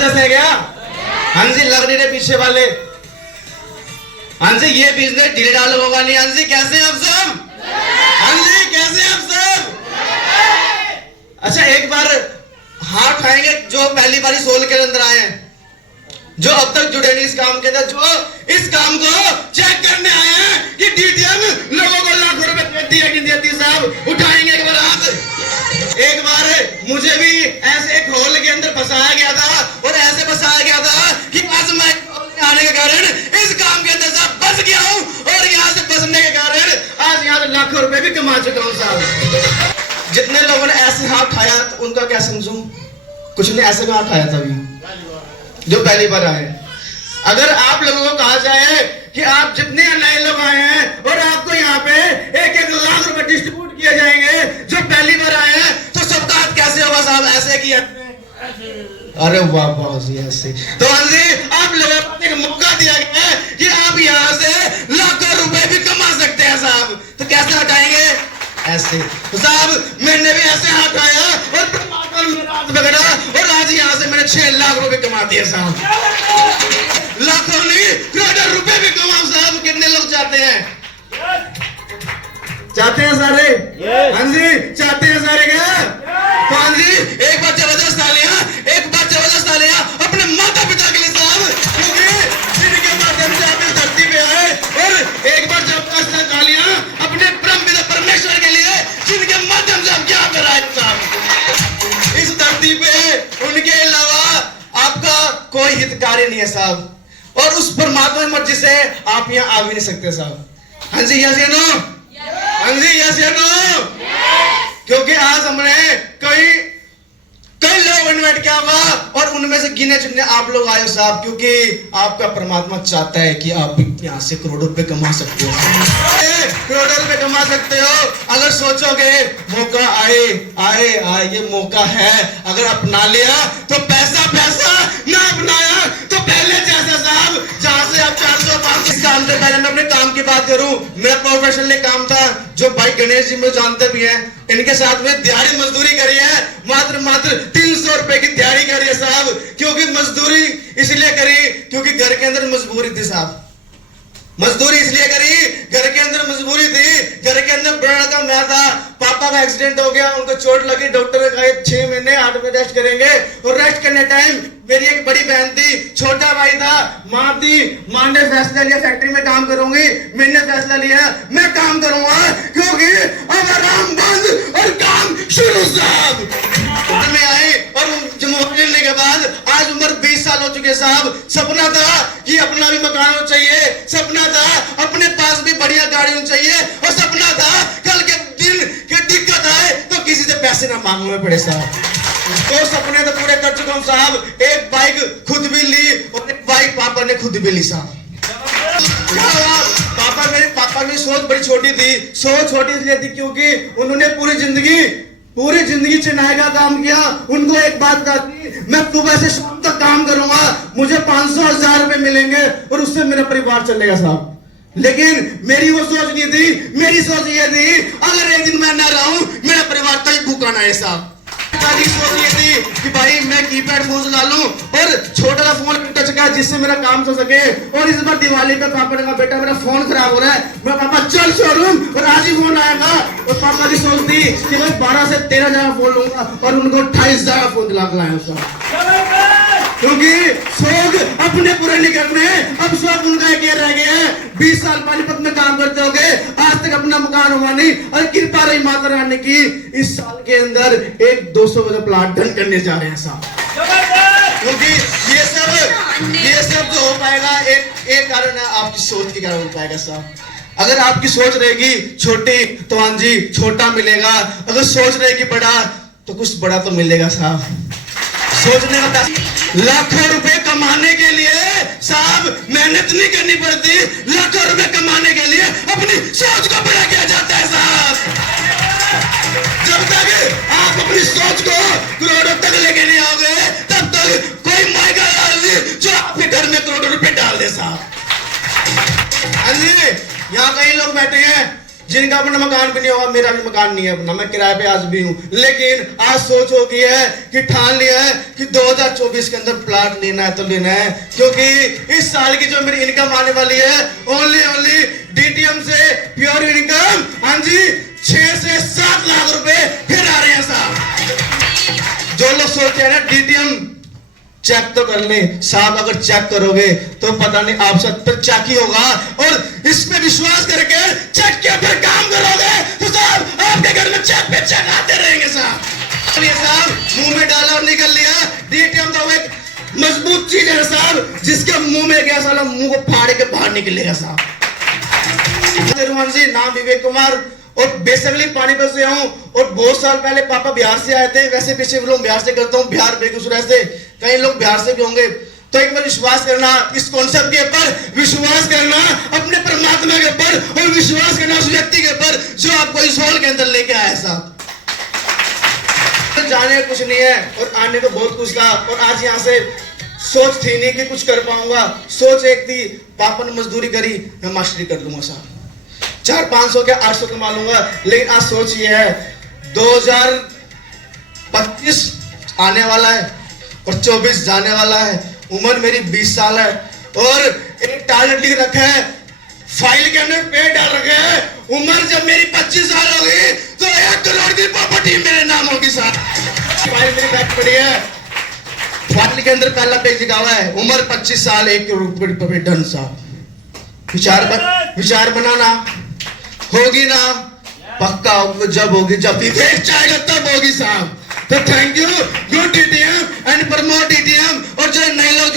जबरदस्त है क्या? हाँ जी, लग नहीं रहे पीछे वाले। हाँ जी, ये बिजनेस ढीले डालो होगा नहीं। हाँ जी, कैसे हैं आप सब? हाँ जी, कैसे हैं आप सब? अच्छा, एक बार हाथ उठाएंगे जो पहली बार सोल के अंदर आए हैं, जो अब तक जुड़े नहीं इस काम के अंदर, जो इस काम को चेक करने आए हैं कि डीटीएम लोगों को लाखों रुपए देती है कि देती। साहब उठाएंगे एक बार हाथ। एक बार मुझे भी ऐसे एक हॉल के अंदर फंसाया गया था, और ऐसे फंसाया गया था कि आज मैं आने के कारण इस काम के अंदर साहब फंस गया हूं, और यहाँ से फंसने के कारण आज यहाँ से लाखों रुपए भी कमा चुका हूं साहब। जितने लोगों ने ऐसे हाथ उठाया तो उनका क्या समझूं? कुछ ने ऐसे में हाथ उठाया था अभी जो पहली बार आए। अगर आप लोगों को कहा जाए कि आप जितने नए लोग आए हैं और आपको यहाँ पे 1-1 लाख रुपए डिस्ट्रीब्यूट किए जाएंगे जो पहली बार आए हैं, तो सबका हाथ कैसे होगा साहब? ऐसे किया। अरे वाह वाह जी, ऐसे। तो हाँ जी, आप लोगों को एक मौका दिया गया है कि आप यहाँ से लाखों रुपए भी कमा सकते हैं साहब। तो कैसे हटाएंगे? ऐसे। तो साहब मैंने भी ऐसे हाथ आया और परमात्मा ने मेरा हाथ पकड़ा, और आज यहाँ से मैंने 6 लाख रुपए कमा दिए साहब। लाखों नहीं, करोड़ों रुपए भी कमाओ साहब। कितने लोग चाहते हैं? चाहते हैं सारे? हाँ जी, चाहते हैं सारे क्या? तो हाँ जी, एक बार जबरदस्त तालियां, एक बार जबरदस्त तालियां अपने माता पिता के लिए साहब, क्योंकि जिनके माध्यम से आप इस धरती पे आए। और एक बार जबरदस्त तालियां अपने परम पिता परमेश्वर के लिए, जिनके माध्यम से आप यहाँ पे आए साहब। इस धरती पे उनके अलावा आपका कोई हितकारी नहीं है साहब, और उस परमात्मा की मर्जी से आप यहाँ आ भी नहीं सकते साहब। हाँ जी, यस या नो? हाँ जी, यस या नो? क्योंकि आज हमने कई लोग इन्वाइट किया हुआ, और उनमें से गिने चुने आप लोग आए साहब, क्योंकि आपका परमात्मा चाहता है कि आप यहाँ से करोड़ों रुपए कमा सकते हो। करोड़ों रुपए कमा सकते हो अगर सोचोगे मौका आए आए आए, ये मौका है। अगर अपना लिया तो पैसा पैसा, ना अपनाया तो पहले जैसा साहब, जहां से आप 400-500। इस काम से पहले मैं अपने काम की बात करूं, मेरा प्रोफेशनल काम था, जो भाई गणेश जी में जानते भी हैं, इनके साथ में दिहाड़ी मजदूरी करी है। मात्र 300 रुपए की दिहाड़ी करी है साहब। क्योंकि मजदूरी इसलिए करी क्योंकि घर के अंदर मजबूरी थी साहब। मजदूरी इसलिए करी, घर के अंदर मजबूरी थी। घर के अंदर बड़ा का मैं था, पापा का एक्सीडेंट हो गया, उनको चोट लगी, डॉक्टर ने कहा 6 महीने 8 में रेस्ट करेंगे। और रेस्ट करने टाइम मेरी एक बड़ी बहन थी, छोटा भाई था, माँ थी। माँ ने फैसला लिया फैक्ट्री में काम करूंगी, मैंने फैसला लिया मैं काम करूंगा, क्योंकि अब आराम बंद और काम शुरू साहब। में आए और जमुआ लेने के बाद आज उम्र 20 साल हो चुके साहब। सपना था कि अपना भी मकान होना चाहिए, सपना था अपने पास भी बढ़िया गाड़ी होनी चाहिए, और सपना था कल के दिन के दिक्कत आए तो किसी से पैसे ना मांगने पड़े साहब। तो सपने तो पूरे कर चुका हूं साहब। एक बाइक खुद भी ली और एक बाइक पापा ने खुद भी ली साहब। पापा की सोच बड़ी छोटी थी। सोच छोटी इसलिए थी क्योंकि उन्होंने पूरी जिंदगी चेन्नई का काम किया। उनको एक बात कहती, मैं सुबह से शाम तक काम करूंगा, मुझे 500-1000 रुपए मिलेंगे और उससे मेरा परिवार चलेगा साहब। लेकिन मेरी वो सोच नहीं थी। मेरी सोच ये थी, अगर एक दिन मैं ना रहूं, मेरा परिवार तक भूखा ना है साहब। सोच ये थी कि भाई मैं कीपैड फोन ला लूं और छोटा सा फोन टच का, जिससे मेरा काम चल सके। और इस बार दिवाली पे पापा ने कहा बेटा मेरा फोन खराब हो रहा है। मैं पापा चल शोरूम और आज ही फोन आएगा। और पापा की सोच थी कि मैं 12 से 13 हजार फोन लूंगा, और उनको 28,000 फोन दिला लाया। क्योंकि शौक अपने पूरे नहीं करने, अब शौक उनका एक रह गया है। 20 साल पानीपत में काम करते हो गए, आज तक अपना मकान हुआ नहीं, और कृपा रही माता रानी की, इस साल के अंदर एक 200 गज प्लाट डन करने जा रहे हैं साहब। क्योंकि ये सब जो हो पाएगा एक कारण है, आपकी सोच के कारण हो पाएगा साहब। अगर आपकी सोच रहेगी छोटी तो हाँ जी छोटा मिलेगा, अगर सोच रहेगी बड़ा तो कुछ बड़ा तो मिलेगा साहब। सोचने का लाखों रुपए कमाने के लिए साहब मेहनत नहीं करनी पड़ती। लाखों रुपए कमाने के लिए अपनी सोच को बड़ा किया जाता है साहब। जब तक आप अपनी सोच को करोड़ों तक लेके नहीं आओगे, तब तक कोई मायका नहीं जो आपके घर में करोड़ों रुपए डाल दे साहब। यहाँ कई लोग बैठे हैं जिनका अपना मकान भी नहीं होगा, मेरा भी मकान नहीं है अपना, मैं किराए पे आज भी हूँ, लेकिन आज सोच हो गई है कि ठान लिया है कि 2024 के अंदर प्लाट लेना है तो लेना है, क्योंकि इस साल की जो मेरी इनकम आने वाली है ओनली डीटीएम से प्योर इनकम, हाँ जी 6 से 7 लाख रुपए फिर आ रहे हैं साहब। जो लोग सोचते हैं ना डीटीएम चेक तो कर ले साहब, अगर चेक करोगे तो पता नहीं आप सब पर चेक ही होगा, और इस पे विश्वास करके चेक के ऊपर काम करोगे तो साहब आपके घर में चेक पे चेक आते रहेंगे साहब। ये साहब मुंह में डाला और निकल लिया, डीटीएम तो एक मजबूत चीज है साहब, जिसके मुंह में गया साला मुंह को फाड़ के बाहर निकलेगा साहब। जी नाम विवेक कुमार, और बेसिकली पानीपत से हूँ, और बहुत साल पहले पापा बिहार से आए थे, वैसे पीछे लोग बिहार से करता हूँ, बिहार बेगूसराय से, कई लोग बिहार से भी होंगे, तो एक बार विश्वास करना इस कॉन्सेप्ट के ऊपर, विश्वास करना अपने परमात्मा के ऊपर, और विश्वास करना उस व्यक्ति के ऊपर जो आपको इस हॉल के अंदर लेके आया साहब। जाने कुछ नहीं है और आने को बहुत कुछ था, और आज यहाँ से सोच थी नहीं कि कुछ कर पाऊंगा, सोच एक थी, पापा ने मजदूरी करी मैं मास्टरी कर लूंगा साहब, 400-500 के 800 कमा लूंगा, लेकिन आज सोच ये है 2025 आने वाला है और 24 जाने वाला है, उम्र मेरी 20 साल है, और एक टारगेट लिख रखा है, फाइल के अंदर पेड़ डाल रखे है, उम्र जब मेरी 25 साल होगी तो 1 करोड़ की प्रॉपर्टी मेरे नाम होगी साहब। फाइल मेरी बैक पड़ी है, फाइल के अंदर काला पेज लिखा हुआ है, उम्र 25 साल 1 करोड़ की प्रॉपर्टी डन साहब। विचार बनाना होगी ना, पक्का जब होगी, जब विवेक चाहेगा तब होगी साहब। तो thank you, good DTM and promote DTM, और जो नए लोग